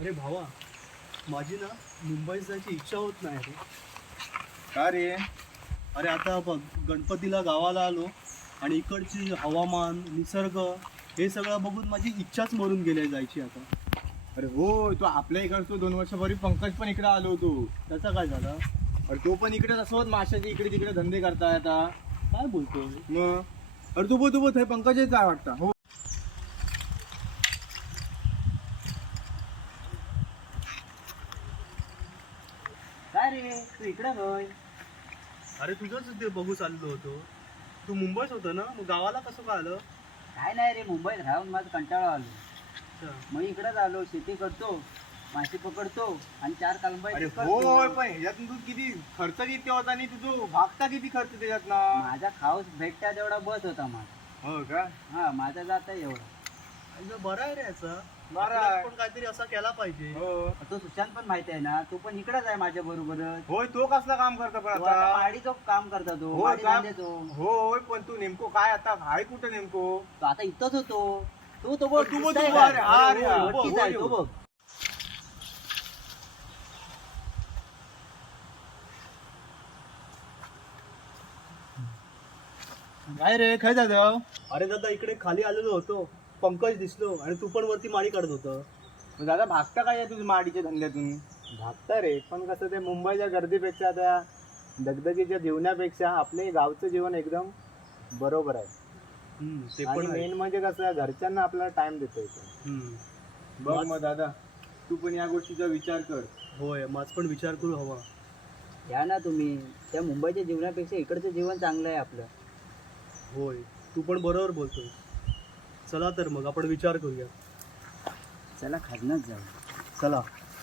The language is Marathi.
अरे भावा, माझी ना मुंबईत जायची इच्छा होत नाही रे. का रे? अरे आता बघ, गणपतीला गावाला आलो आणि इकडची हवामान निसर्ग हे सगळं बघून माझी इच्छाच मरून गेली जायची आता. अरे हो, तो आपल्या इकडे 2 वर्षापूर्वी पंकज पण इकडे आलो होतो. त्याचा काय झाला? अरे तो पण इकडे असोत माशाचे इकडे तिकडे धंदे करताय आता. काय बोलतोय? मग अरे तू बघ पंकजच काय वाटतं. हो काय रे तू इकडे होय? अरे तुझंच ते बघू चाललो होतो. तू मुंबईत होतं ना, मग गावाला कसं काय आलं? काय नाही रे, मुंबईत राहून माझं कंटाळा आलो. अच्छा. मग इकडेच आलो, शेती करतो, मासे पकडतो आणि 4 कालबाई अरे करतो. होय, पण ह्याच्यातून तू किती खर्च किती होता आणि तुझं भागता किती खर्च त्याच्यात ना. माझा खाऊस भेटता तेवढा बस होता माझा. हो का? हा, माझा जाता एवढा. अरे बरं आहे रे याचा. बरं आहे. आपल्याला पण काहीतरी असा केला पाहिजे. हो तो सुशांत पण माहिती आहे ना, तो पण इकडेच आहे माझ्या बरोबरच. होय, तो कसला काम करतो पण तो आता आता? माडीचं काम करता तो, होय माडी का? बांधायचो. होय, पण तू नेमको काय आता हाय कुठं नेमको? तो आता इथंच होतो. तो बघ, तू बघ, दिसतंय तू का? बघ, अरे, हो, बघ, वरतीच आहे होय, तो होय. बघ. काय रे, काय झालं? अरे दादा, इकडे खाली आलेलो होतो, पंकज दिसलो आणि तू पण वरती माडी काढत होतं. दादा भागता काय तुझ्या माडीच्या धंद्यातून? भागता रे, पण कसं ते मुंबईच्या गर्दीपेक्षा त्या दगदगीच्या जीवनापेक्षा आपले गावचं जीवन एकदम बरोबर आहे. ते आणि पण आहे. मेन म्हणजे कसं घरच्यांना आपल्याला टाइम देतो इथे. हम्म. बघ मग दादा, तू पण या गोष्टीचा विचार कर. होय, माझ पण विचार करू हवा. या ना तुम्ही, त्या मुंबईच्या जीवनापेक्षा इकडचं जीवन चांगलं आहे आपलं. होय, तू पण बरोबर बोलतोय. चला तर मग आपण विचार करूया. चला खाजनाच जाऊ. चला.